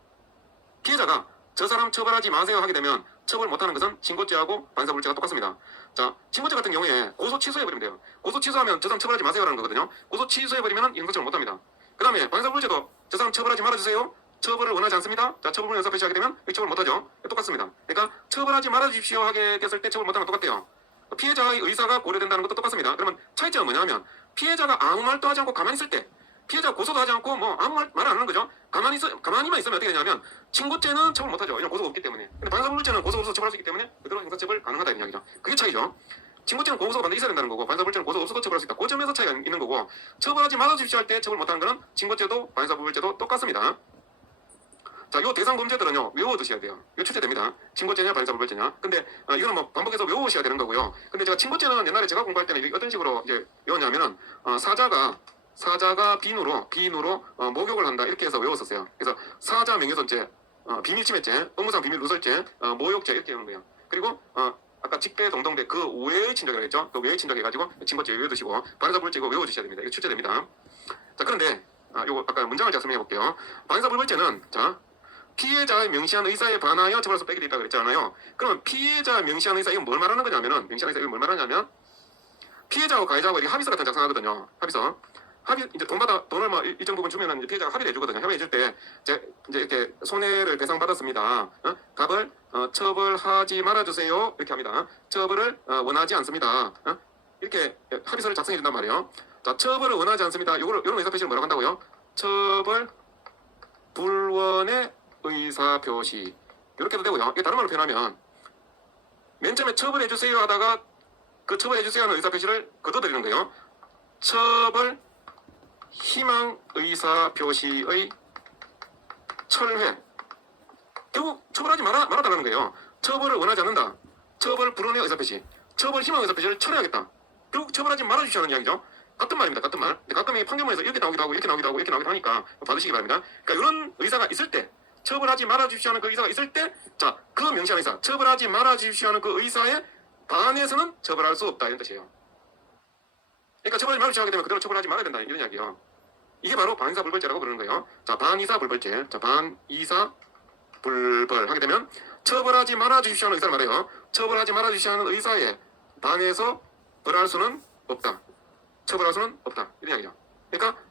피해자가 저 사람 처벌하지 마세요 하게 되면 처벌 못하는 것은 친고죄하고 방위사불벌죄가 똑같습니다. 자, 친고죄 같은 경우에 고소 취소해버리면 돼요. 고소 취소하면 저 사람 처벌하지 마세요라는 거거든요. 고소 취소해버리면 형사처벌 못합니다. 그 다음에 방사불제도 저 사람 처벌하지 말아주세요. 처벌을 원하지 않습니다. 자, 처벌을 의사 표시하게 되면 처벌 못하죠. 똑같습니다. 그러니까 처벌하지 말아주십시오 하게 됐을 때 처벌 못하는 건 똑같대요. 피해자의 의사가 고려된다는 것도 똑같습니다. 그러면 차이점은 뭐냐면 피해자가 아무 말도 하지 않고 가만히 있을 때 피해자가 고소도 하지 않고 뭐 아무 말 안 하는 거죠. 가만히만 있으면 어떻게 되냐면 친고죄는 처벌 못하죠. 이런 고소가 없기 때문에. 근데 방사불제는 고소가 없어서 처벌할 수 있기 때문에 그대로 형사처벌 가능하다 이런 이야기죠. 그게 차이죠. 친고죄는 고소가 반드시 있어야 된다는 거고 방사불제는 고소가 없어도 처벌할 수 있다. 그 점에서 차이가 있는 거고 처벌하지 말아주십시오 할 때 처벌 못하는 거는 친고죄도 방사불제도 똑같습니다. 자, 요 대상 범죄들은요 외워두셔야 돼요. 이거 출제됩니다. 친고죄냐 방사불제냐. 근데 이거는 뭐 반복해서 외우셔야 되는 거고요. 근데 제가 친고죄는 옛날에 제가 공부할 때는 이게 어떤 식으로 이제 외웠냐면은 사자가 빈으로 목욕을 한다 이렇게 해서 외웠었어요. 그래서 사자 명예훼손죄, 비밀침해죄, 업무상 비밀 누설죄, 모욕죄 이렇게 외우는 거예요. 그리고 아까 직배 동동배 그 외의 친족이라고 했죠. 그 외의 친족 해가지고 친고죄 외워두시고 방사불제 이거 외워주셔야 됩니다. 이거 출제됩니다. 자, 그런데 요거 아까 문장을 제가 설명해 볼게요. 방사불제는 자 피해자의 명시한 의사에 반하여 처벌할 수 있게 있다고 그랬잖아요. 그러면 피해자의 명시한 의사 이건 뭘 말하는 거냐면은 명시한 의사 이건 뭘 말하냐면 피해자하고 가해자하고 이렇게 합의서 같은 거 작성하거든요. 합의 이제 돈을 뭐 일정 부분 주면은 이제 피해자가 합의를 해주거든요. 합의해줄 때 이제 이렇게 손해를 배상받았습니다. 갑을 처벌하지 말아주세요. 이렇게 합니다. 처벌을 원하지 않습니다. 이렇게 합의서를 작성해 준단 말이에요. 자, 처벌을 원하지 않습니다. 요런 의사표시를 뭐라고 한다고요? 처벌 불원의 의사표시 이렇게도 되고요. 이게 다른 말로 표현하면 맨 처음에 처벌해주세요 하다가 그 처벌해주세요 하는 의사표시를 거둬들이는 거예요. 처벌 희망 의사표시의 철회. 결국 처벌하지 말아달라는 거예요. 처벌을 원하지 않는다. 처벌 불원의 의사표시. 처벌 희망 의사표시를 철회하겠다. 결국 처벌하지 말아주시라는 이야기죠. 같은 말입니다. 같은 말. 가끔 이 판결문에서 이렇게 나오기도 하고 이렇게 나오기도 하고 이렇게 나오기도 하니까 받으시기 바랍니다. 그러니까 이런 의사가 있을 때 처벌하지 말아주십시오 하는 그 의사가 있을 때 자, 그 명시한 의사 처벌하지 말아주십시오 하는 그 의사에 반해서는 처벌할 수 없다 이런 뜻이에요. 그러니까 처벌하지 말아주십시오 하게 되면 그대로 처벌하지 말아야 된다 이런 이야기예요. 이게 바로 반의사불벌죄라고 부르는 거예요. 자, 반의사불벌죄. 자, 반의사불벌 하게 되면 처벌하지 말아주십시오 하는 의사를 말해요. 처벌하지 말아주십시오 하는 의사에 반해서 벌할 수는 없다. 처벌할 수는 없다 이런 이야기죠. 그러니까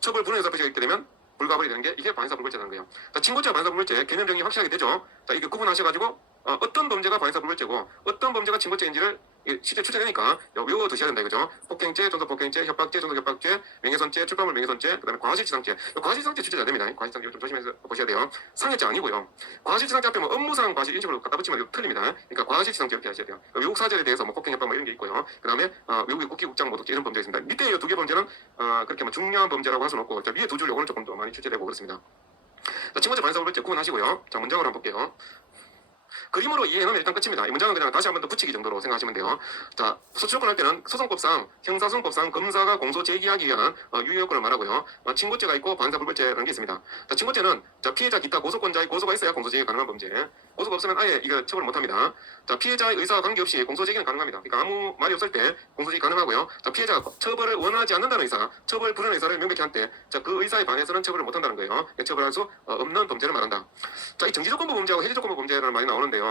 처벌 불원 의사표시가 있게 되면 불가벌이 되는 게 이게 반의사불벌죄라는 거예요. 자, 친고죄와 반의사불벌죄 개념 정리 확실하게 되죠. 자, 이게 구분하셔가지고 어떤 범죄가 반의사불벌죄고 어떤 범죄가 친고죄인지를 실제 출제되니까 외워두셔야 된다 이거죠. 폭행죄, 존속폭행죄, 협박죄, 존속협박죄, 명예훼손죄, 출판물 명예훼손죄, 그다음에 과실치상죄. 과실치상죄 출제 잘 됩니다. 과실치상죄 좀 조심해서 보셔야 돼요. 상해죄 아니고요. 과실치상죄 앞에 뭐 업무상 과실 인식으로 갖다 붙이면 이거 틀립니다. 그러니까 과실치상죄 이렇게 하셔야 돼요. 외국 사절에 대해서 뭐 폭행, 협박 뭐 이런 게 있고요. 그다음에 외국의 국기국장 모독죄 이런 범죄가 있습니다. 밑에 이 두 개 범죄는 그렇게 뭐 중요한 범죄라고 할 수는 없고 위에 두 줄 요거는 조금 더 많이 출제되고 그렇습니다. 자, 친고죄 반의사불벌죄 구분하시고요. 자, 문장으로 한번 볼게요. 그림으로 이해하면 일단 끝입니다. 이 문장은 그냥 다시 한 번 더 붙이기 정도로 생각하시면 돼요. 자, 소추조건할 때는 소송법상, 형사소송법상 검사가 공소 제기하기 위한 유효요건을 말하고요. 친고죄가 있고 반의사불벌죄라는 게 있습니다. 자, 친고죄는 자, 피해자 기타 고소권자의 고소가 있어야 공소 제기가 가능한 범죄. 고소가 없으면 아예 이거 처벌 못합니다. 자, 피해자의 의사와 관계없이 공소 제기는 가능합니다. 그러니까 아무 말이 없을 때 공소 제기 가능하고요. 자, 피해자가 처벌을 원하지 않는다는 의사, 처벌 불허의 의사를 명백히 한 때, 자, 그 의사에 반해서는 처벌을 못한다는 거예요. 처벌할 수 없는 범죄를 말한다. 자, 이 정지조건부 범죄하고 해제조건부 범죄라는 말이 나오는데요.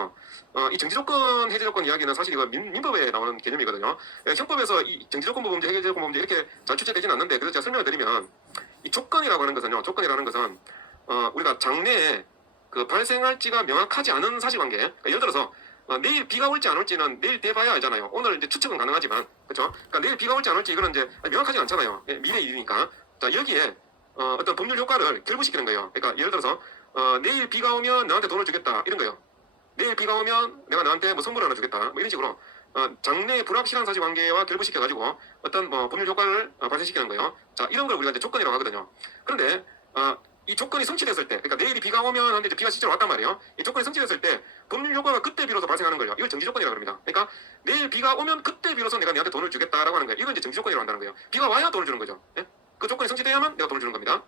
이 정지조건, 해제조건 이야기는 사실 이거 민법에 나오는 개념이거든요. 형법에서 이 정지조건부 범죄, 해제조건부 범죄 이렇게 잘 출제되지는 않는데 그래서 제가 설명을 드리면 이 조건이라고 하는 것은 우리가 장래에 그 발생할지가 명확하지 않은 사실관계. 그러니까 예를 들어서 내일 비가 올지 안 올지는 내일 돼봐야 알잖아요. 오늘 이제 추측은 가능하지만 그렇죠. 그러니까 내일 비가 올지 안 올지 이거는 이제 명확하지 않잖아요. 미래 일이니까. 자, 여기에 어떤 법률 효과를 결부시키는 거예요. 그러니까 예를 들어서 내일 비가 오면 너한테 돈을 주겠다 이런 거예요. 내일 비가 오면 내가 너한테 뭐 선물 하나 주겠다 뭐 이런 식으로 장래의 불확실한 사실관계와 결부시켜가지고 어떤 뭐 법률 효과를 발생시키는 거예요. 자, 이런 걸 우리가 이제 조건이라고 하거든요. 그런데 이 조건이 성취됐을 때, 그러니까 내일이 비가 오면 하는데 이제 비가 실제로 왔단 말이에요. 이 조건이 성취됐을 때 법률 효과가 그때 비로소 발생하는 거예요. 이걸 정지조건이라고 합니다. 그러니까 내일 비가 오면 그때 비로소 내가 너한테 돈을 주겠다라고 하는 거예요. 이건 이제 정지조건이라고 한다는 거예요. 비가 와야 돈을 주는 거죠. 예? 그 조건이 성취돼야만 내가 돈을 주는 겁니다.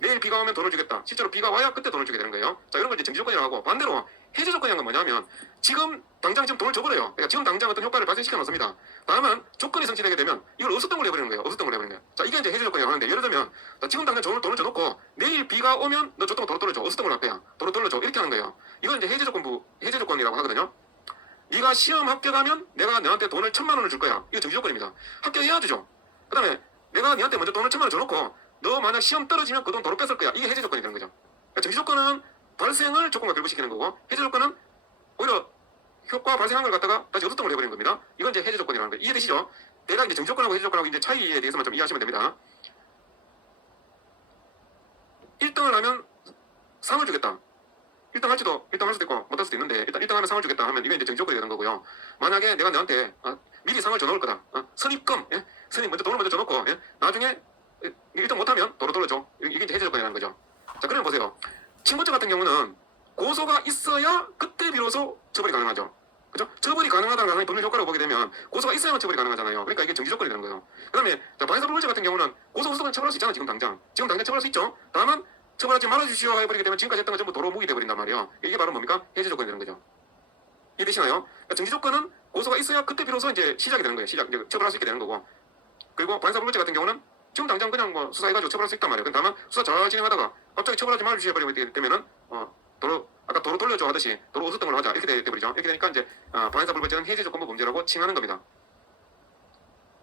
내일 비가 오면 돈을 주겠다. 실제로 비가 와야 그때 돈을 주게 되는 거예요. 자, 이런 걸 이제 정지조건이라고 하고 반대로 해제조건이란 건 뭐냐면 지금 돈을 줘버려요. 그러니까 지금 당장 어떤 효과를 발생시켜 놓습니다. 다만 조건이 성취되게 되면 이걸 없었던 걸 해버리는 거예요. 없었던 걸 해버리는 거예요. 자, 이게 이제 해제조건이라고 하는데 예를 들면 자, 지금 당장 돈을 줘놓고 내일 비가 오면 너 줬던 거 도로 돌려줘. 없었던 걸로 할 거야. 도로 돌려줘. 이렇게 하는 거예요. 이건 이제 해제조건이라고 하거든요. 네가 시험 합격하면 내가 너한테 돈을 1,000만 원을 줄 거야. 이거 정지조건입니다. 합격해야 되죠. 그 다음에 내가 너한테 먼저 돈을 1,000만 원 줘놓고 너 만약 시험 떨어지면 그 돈 도로 뺏을 거야. 이게 해제 조건이 되는 거죠. 그러니까 정지 조건은 발생을 조건과 결부시키는 거고, 해제 조건은 오히려 효과 발생한 걸 갖다가 다시 얻었던 걸 해버리는 겁니다. 이건 이제 해제 조건이라는 거예요. 이해되시죠? 대략 이제 정지 조건하고 해제 조건하고 이제 차이에 대해서만 좀 이해하시면 됩니다. 1등을 하면 상을 주겠다. 1등 할 수도 있고 못할 수도 있는데, 일단 1등 하면 상을 주겠다 하면 이게 이제 정지 조건이 되는 거고요. 만약에 내가 너한테 미리 상을 줘놓을 거다. 선입금, 예? 선입 먼저 돈을 먼저 줘놓고, 예? 나중에 1등 못하면 도로 돌려줘. 이게 이제 해제 조건이라는 거죠. 자, 그러면 보세요. 친고죄 같은 경우는 고소가 있어야 그때 비로소 처벌이 가능하죠. 그죠? 처벌이 가능하다는 가능한 법률 효과로 보게 되면 고소가 있어야만 처벌이 가능하잖아요. 그러니까 이게 정지 조건이 되는 거예요. 그 다음에 방해사불벌죄 같은 경우는 고소 없어도 처벌할 수 있잖아. 지금 당장 처벌할 수 있죠. 다만 처벌하지 말아주시오 해버리게 되면 지금까지 했던 건 전부 도로 무기 돼버린단 말이에요. 이게 바로 뭡니까? 해제 조건이 되는 거죠. 이해되시나요? 그러니까 정지 조건은 고소가 있어야 그때 비로소 이제 시작이 되는 거예요. 이제 처벌할 수 있게 되는 거고. 그리고 방해사불벌죄 같은 경우는 지금 당장 그냥 뭐 수사해가지고 처벌할 수 있단 말이에요. 다만 수사 잘 진행하다가 갑자기 처벌하지 말아주시오 해버리게 되면은 아까 도로 돌려줘 하듯이 도로 없었던 걸로 하자 이렇게 돼버리죠. 이렇게 되니까 이제 방해사불벌죄는 해제 조건부 범죄라고 칭하는 겁니다.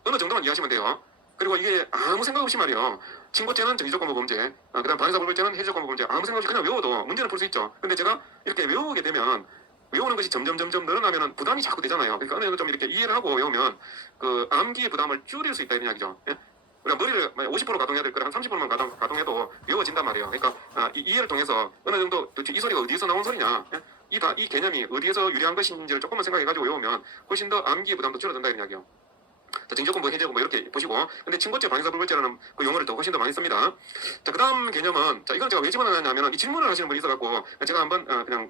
어느 정도만 이해하시면 돼요. 그리고 이게 아무 생각 없이 말이에요. 친고죄는 정지조건부 범죄, 그다음 방해사불벌죄는 해제조건부 범죄. 아무 생각 없이 그냥 외워도 문제는 풀 수 있죠. 근데 제가 이렇게 외우게 되면 외우는 것이 점점 늘어나면 부담이 자꾸 되잖아요. 그러니까 어느 정도 좀 이렇게 이해를 하고 외우면 그 암기의 부담을 줄일 수 있다 이런 이야기죠. 예? 우리가 머리를 50% 가동해야 될 거를 한 30%만 가동해도 외워진단 말이에요. 그러니까 이해를 통해서 어느 정도 도대체 이 소리가 어디에서 나온 소리냐, 예? 이 개념이 어디에서 유리한 것인지를 조금만 생각해가지고 외우면 훨씬 더 암기의 부담도 줄어든다 이런 이야기요. 자, 정지조건부 해제조건부 이렇게 보시고, 근데 친고죄 방해사불벌죄라는 그 용어를 더 훨씬 더 많이 씁니다. 자, 그 다음 개념은, 자, 이건 제가 왜 집어넣냐면 이 질문을 하시는 분이 있어갖고 제가 한번 그냥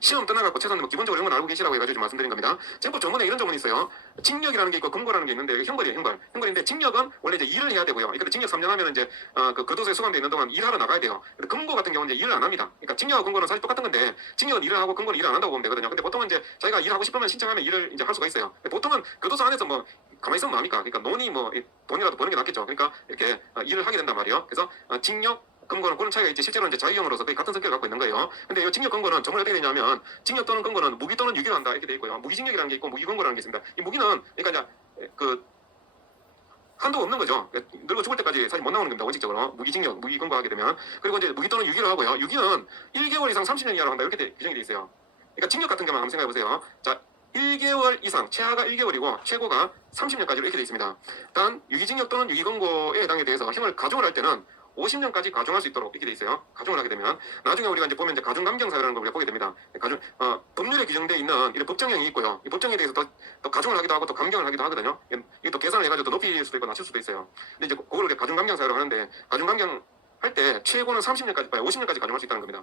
시험 떠나갖고 최소한 뭐 기본적으로 이런 건 알고 계시라고 해가지고 좀 말씀드린 겁니다. 정법 조문에 이런 조문이 있어요. 징역이라는 게 있고 금고라는 게 있는데 형벌이에요. 형벌인데 징역은 원래 이제 일을 해야 되고요. 그러니까 징역 3년 하면 이제 그 교도소에 수감돼 있는 동안 일하러 나가야 돼요. 근데 금고 같은 경우는 이제 일을 안 합니다. 그러니까 징역하고 금고는 사실 똑같은 건데 징역은 일을 하고 금고는 일을 안 한다고 보면 되거든요. 근데 보통은 이제 자기가 일하고 싶으면 신청하면 일을 이제 할 수가 있어요. 근데 보통은 교도소 안에서 뭐 가만히 있으면 뭐합니까? 그러니까 논이 뭐 돈이라도 버는 게 낫겠죠. 그러니까 이렇게 일을 하게 된단 말이에요. 그래서 징역 금고는 그런 차이가 있지, 실제로 이제 자유형으로서 거의 같은 성격을 갖고 있는 거예요. 근데 이 징역 금고는 정말 어떻게 되냐면 징역 또는 금고는 무기 또는 유기로 한다 이렇게 돼 있고요. 무기징역이라는 게 있고 무기금고라는 게 있습니다. 이 무기는 그러니까 이제 그 한도가 없는 거죠. 늙어 죽을 때까지 사실 못 나오는 겁니다. 원칙적으로 무기징역, 무기금고 하게 되면. 그리고 이제 무기 또는 유기로 하고요. 유기는 1개월 이상 30년 이하로 한다 이렇게 규정이 돼 있어요. 그러니까 징역 같은 경우만 한번 생각해 보세요. 자, 1개월 이상, 최하가 1개월이고 최고가 30년까지로 이렇게 돼 있습니다. 단 유기징역 또는 유기금고에 해당에 대해서 형을 가중을 할 때는 50년까지 가중할 수 있도록 이렇게 돼 있어요. 가중을 하게 되면 나중에 우리가 이제 보면 이제 가중감경사유라는 걸 우리가 보게 됩니다. 법률에 규정되어 있는 이런 법정형이 있고요. 이 법정에 대해서 또 가중을 하기도 하고 또 감경을 하기도 하거든요. 이게 또 계산을 해가지고 더 높일 수도 있고 낮출 수도 있어요. 근데 이제 그걸 가중감경사유로 하는데 가중감경 할 때 최고는 30년까지, 50년까지 가중할 수 있다는 겁니다.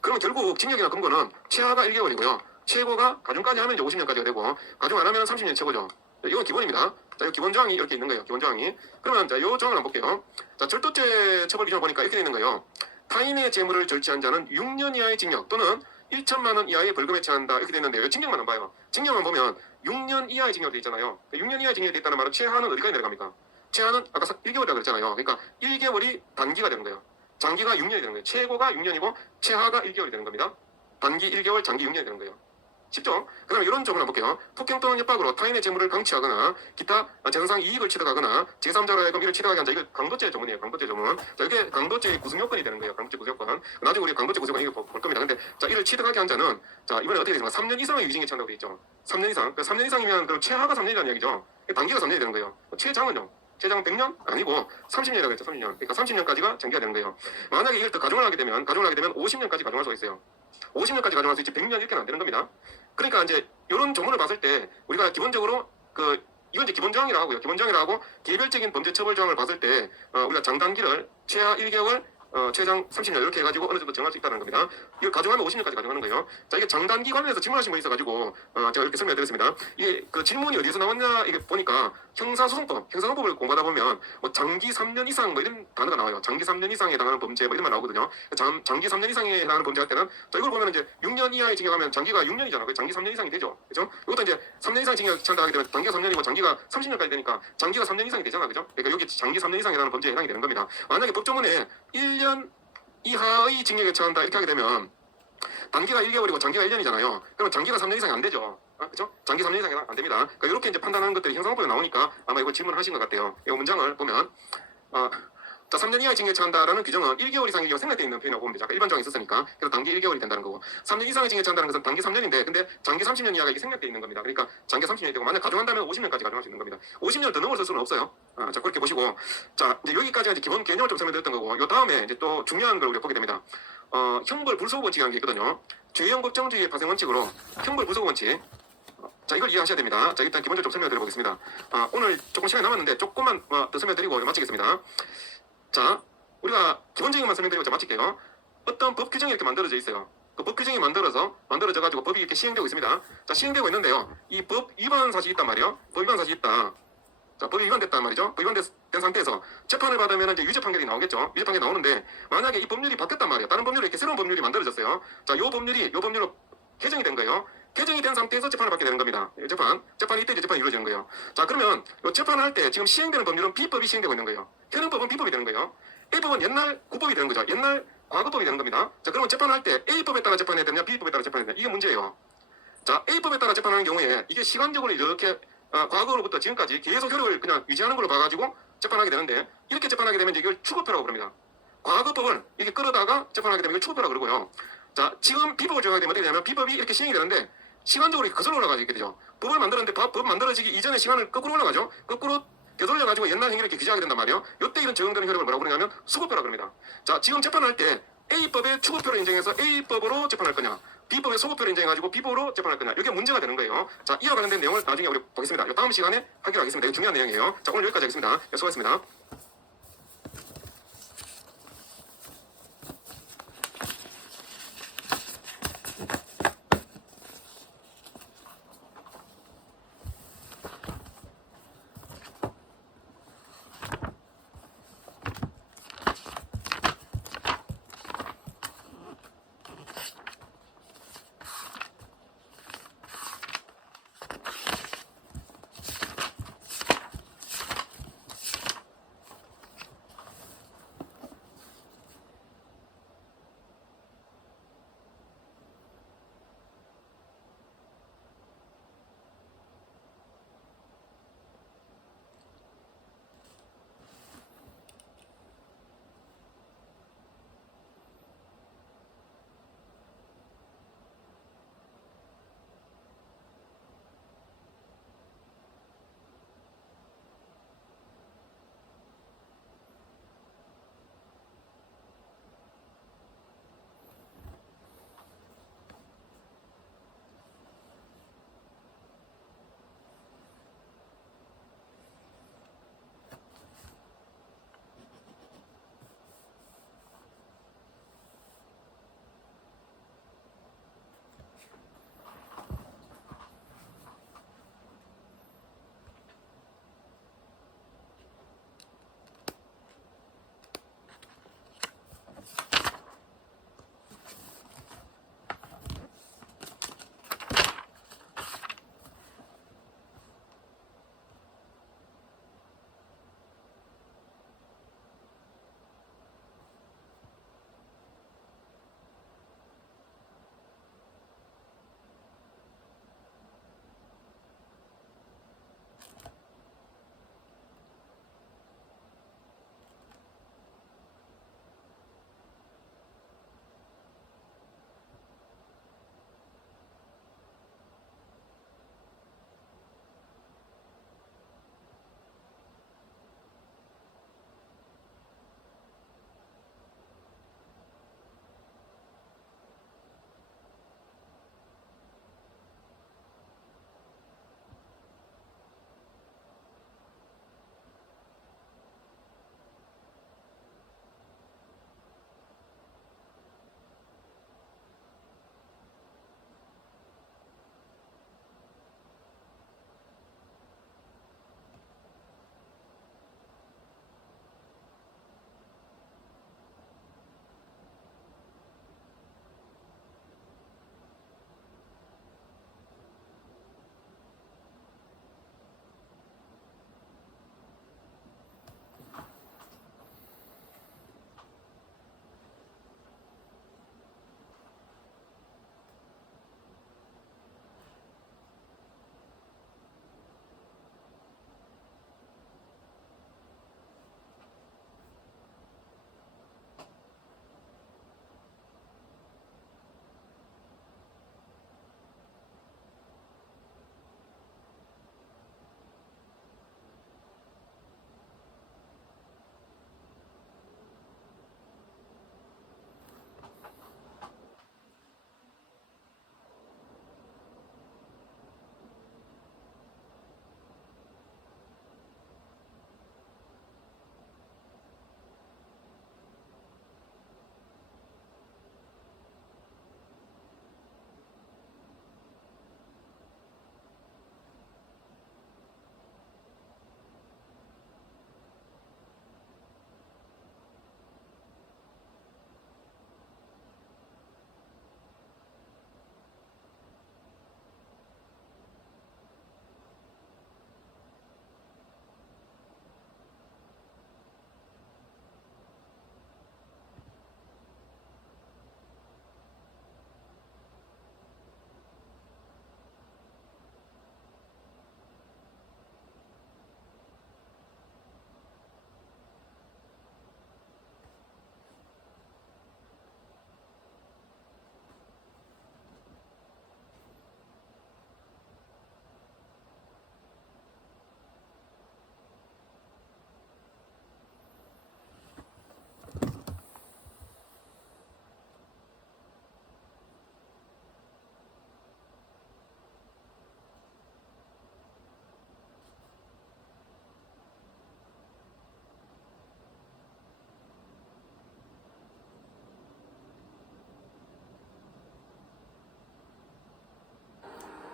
그러면 결국 징역이나 금고는 최하가 1개월이고요. 최고가 가중까지 하면 이제 50년까지가 되고 가중 안 하면 30년 최고죠. 이건 기본입니다. 자, 이 기본 조항이 이렇게 있는 거예요. 기본 조항이. 그러면 자, 이 조항을 한번 볼게요. 자, 절도죄 처벌 기준을 보니까 이렇게 되어 있는 거예요. 타인의 재물을 절취한 자는 6년 이하의 징역 또는 1천만 원 이하의 벌금에 처한다 이렇게 되어 있는데 징역만 안 봐요. 징역만 보면 6년 이하의 징역이 되어 있잖아요. 6년 이하의 징역이 되어 있다는 말은 최하는 어디까지 내려갑니까? 최하는 아까 1개월이라고 그랬잖아요. 그러니까 1개월이 단기가 되는 거예요. 장기가 6년이 되는 거예요. 최고가 6년이고 최하가 1개월이 되는 겁니다. 단기 1개월, 장기 6년이 되는 거예요. 쉽죠? 그 다음에 이런 점을 한번 볼게요. 폭행 또는 협박으로 타인의 재물을 강취하거나 기타 재산상 이익을 취득하거나 제3자로 하여금 이를 취득하게 한다. 이거 강도죄 조문이에요. 강도죄 조문. 자, 이게 강도죄의 구성 요건이 되는 거예요. 강도죄 구성 요건. 나중에 우리 강도죄 구성 요건 이거 볼 겁니다. 근데 자, 이를 취득하게 한 자는 자, 이번에 어떻게 되는가? 3년 이상의 유징에 처한다고 되어 있죠. 3년 이상. 3년 이상이면 그럼 최하가 3년이라는 얘기죠. 단기가 3년이 되는 거예요. 최장은요? 최장은 100년? 아니고 30년이라고 했죠. 30년. 그러니까 30년까지가 장기가 되는 거예요. 만약에 이걸 더 가중을 하게 되면 50년까지 가중할 수가 있어요. 50년까지 가중할 수 있지 100년 이렇게는 안 되는 겁니다. 그러니까 이제 이런 조문을 봤을 때 우리가 기본적으로 이건 이제 기본 조항이라고 하고요. 기본 조항이라고 하고 개별적인 범죄 처벌 조항을 봤을 때 우리가 장단기를 최하 1개월 최장 30년 이렇게 해가지고 어느 정도 정할 수 있다는 겁니다. 이걸 가중하면 50년까지 가중하는 거예요. 자, 이게 장단기 관련해서 질문하신 분이 있어가지고 제가 이렇게 설명해드렸습니다. 이게 그 질문이 어디서 나왔냐 이게 보니까 형사소송법을 공부하다 보면 뭐 장기 3년 이상 뭐 이런 단어가 나와요. 장기 3년 이상에 해당하는 범죄 뭐 이런 말 나오거든요. 장기 3년 이상에 해당하는 범죄 할 때는 자, 이걸 보면 이제 6년 이하의 징역하면 장기가 6년이잖아. 그 장기 3년 이상이 되죠. 그죠? 이것도 이제 3년 이상 징역 취한다 하게 되면 단기가 3년이고 장기가 30년까지 되니까 장기가 3년 이상이 되잖아. 그죠? 그러니까 여기 장기 3년 이상에 해당하는 범죄에 해당이 되는 겁니다. 만약에 법조문에 1년 이하의 징역에 처한다 이렇게 하게 되면 단기가 1개월이고 장기가 1년이잖아요. 그러면 장기가 3년 이상이 안 되죠. 그렇죠? 장기 3년 이상이 안 됩니다. 그러니까 이렇게 이제 판단하는 것들이 형사법에 나오니까 아마 이거 질문하신 것 같아요. 이 문장을 보면 자, 3년 이하의 징역에 처한다라는 규정은 1개월 이상의 기가 생략되어 있는 표현이라고 보면 되죠. 아까 일반 조항이 있었으니까. 그래서 단기 1개월이 된다는 거고. 3년 이상의 징역에 처한다는 것은 단기 3년인데 근데 장기 30년 이하가 이게 생략되어 있는 겁니다. 그러니까 장기 30년이 되고 만약 가중한다면 50년까지 가중할 수 있는 겁니다. 50년을 더 넘어설 수는 없어요. 자, 그렇게 보시고. 자, 이제 여기까지가 이제 기본 개념을 좀 설명드렸던 거고. 요 다음에 이제 또 중요한 걸 우리가 보게 됩니다. 형벌 불소급 원칙이라는 게 있거든요. 주의형 법정주의의 파생 원칙으로 형벌 불소급 원칙. 자, 이걸 이해하셔야 됩니다. 자, 일단 기본적으로 좀 설명을 드려보겠습니다. 오늘 조금 시간이 남았는데 조금만 더 설명드리고 마치겠습니다. 자, 우리가 기본적인 것만 설명드리고 마칠게요. 어떤 법 규정이 이렇게 만들어져 있어요. 그 법 규정이 만들어져 가지고 법이 이렇게 시행되고 있습니다. 자, 시행되고 있는데요. 이 법 위반 사실이 있단 말이에요. 법 위반 사실이 있다. 자, 법이 위반됐단 말이죠. 법 위반된 상태에서 재판을 받으면 이제 유죄 판결이 나오겠죠. 유죄 판결이 나오는데 만약에 이 법률이 바뀌었단 말이에요. 다른 법률로 이렇게 새로운 법률이 만들어졌어요. 자, 요 법률로 개정이 된 거예요. 개정이 된 상태에서 재판을 받게 되는 겁니다. 재판이 이때 이제 재판이 이루어지는 거예요. 자, 그러면 이 재판을 할 때 지금 시행되는 법률은 B법이 시행되고 있는 거예요. 현행법은 B법이 되는 거예요. A법은 옛날 구법이 되는 거죠. 옛날 과거법이 되는 겁니다. 자, 그러면 재판을 할 때 A법에 따라 재판해야 되냐, B법에 따라 재판해야 되냐, 이게 문제예요. 자, A법에 따라 재판하는 경우에 이게 시간적으로 이렇게 과거로부터 지금까지 계속 효력을 그냥 유지하는 걸로 봐가지고 재판하게 되는데 이렇게 재판하게 되면 이걸 추급표라고 부릅니다. 과거법을 이렇게 끌어다가 재판하게 되면 이걸 추급표라고 그러고요. 자, 지금 B법을 적용하게 되면 어떻게 되냐면 B법이 이렇게 시행이 되는데 시간적으로 거슬러 올라가게 되죠. 법을 만들었는데 법 만들어지기 이전에 시간을 거꾸로 올라가죠. 거꾸로 되돌려가지고 옛날 행위를 이렇게 규제하게 된단 말이에요. 이때 이런 적용되는 효력을 뭐라고 그러냐면 수급표라고 합니다. 자, 지금 재판할 때 A법의 추급표를 인정해서 A법으로 재판할 거냐, B법의 소급표를 인정해가지고 B법으로 재판할 거냐, 이게 문제가 되는 거예요. 자, 이와 관련된 내용을 나중에 우리 보겠습니다. 다음 시간에 하기로 하겠습니다. 이거 중요한 내용이에요. 자, 오늘 여기까지 하겠습니다. 수고하셨습니다.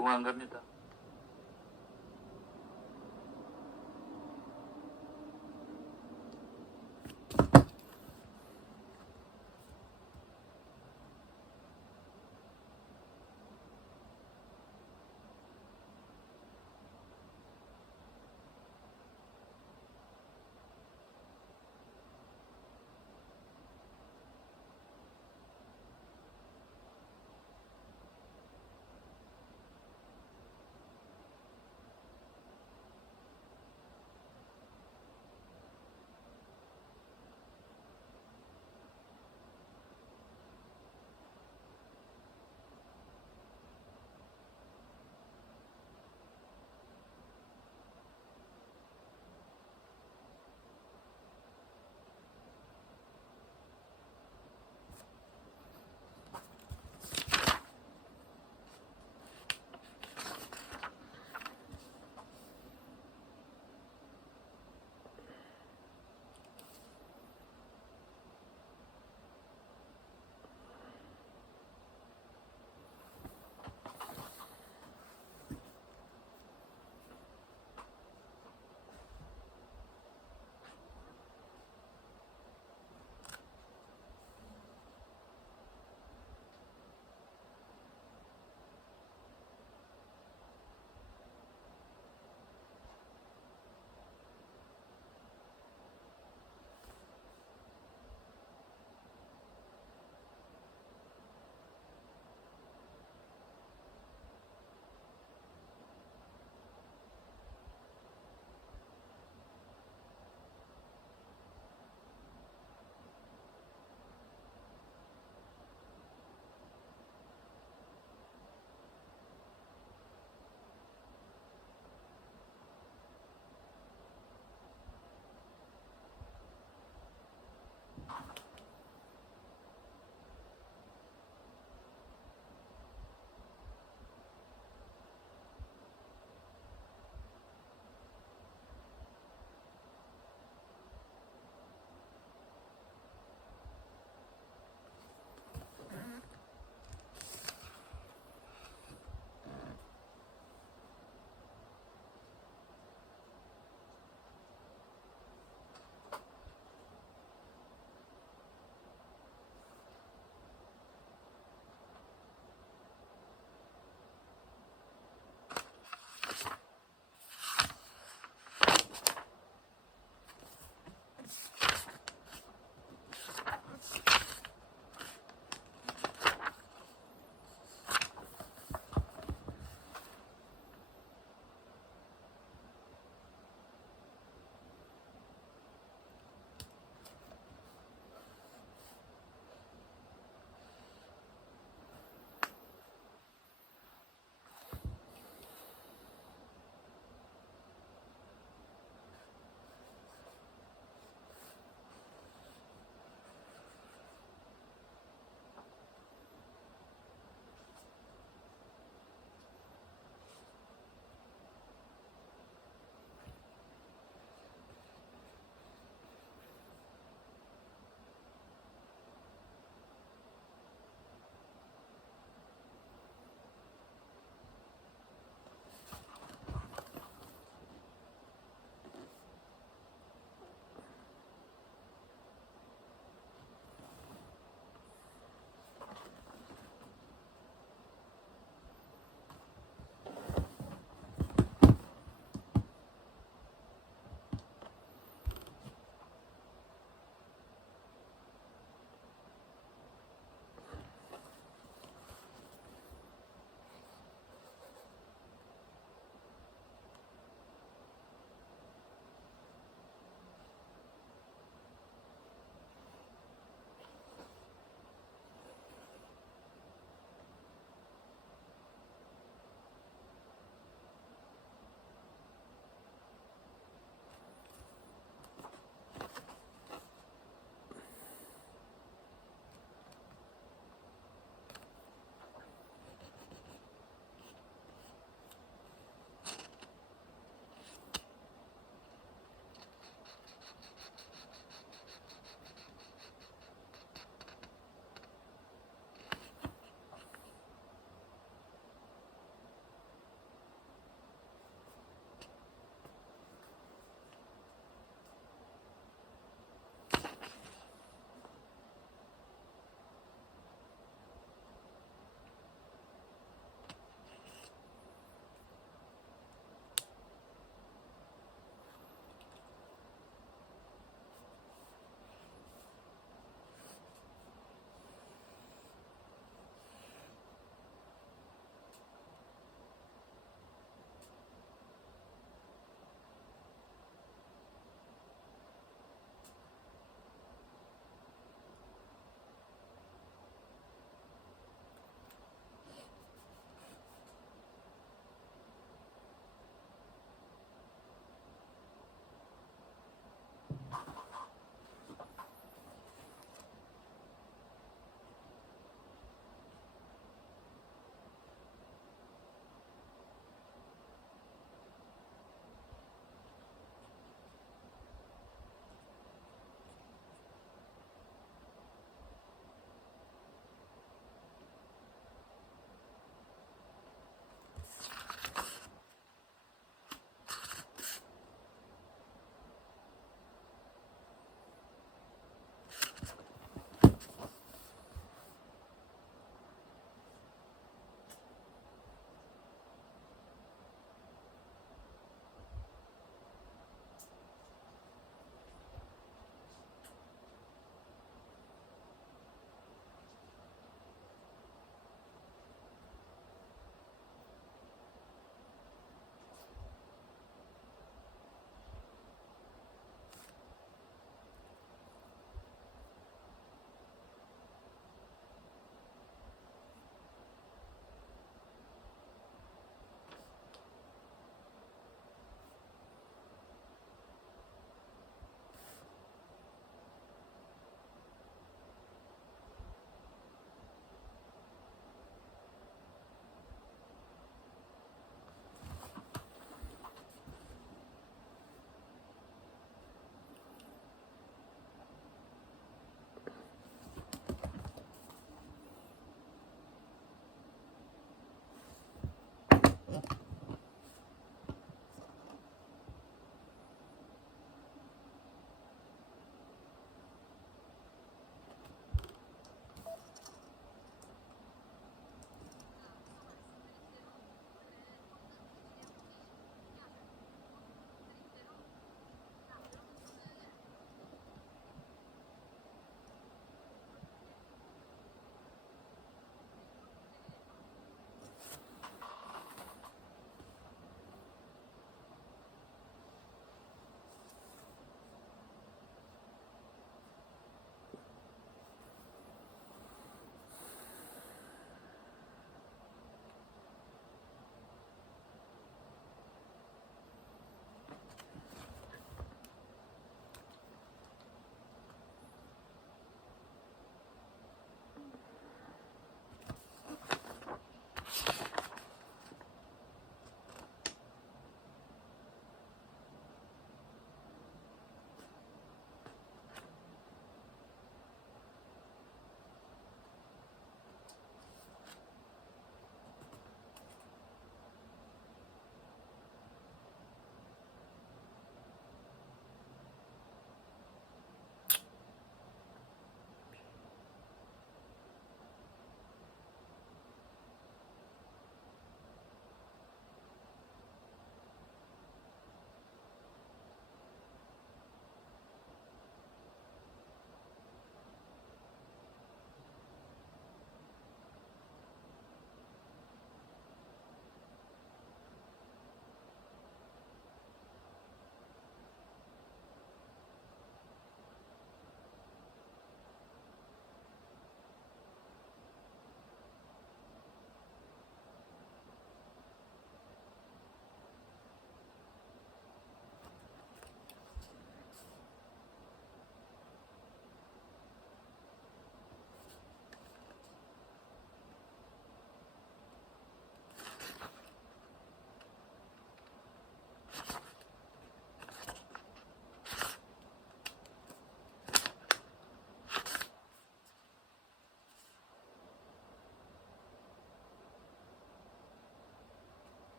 동한 겁니다.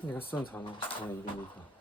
내가 쓴 단어 다 이름이다.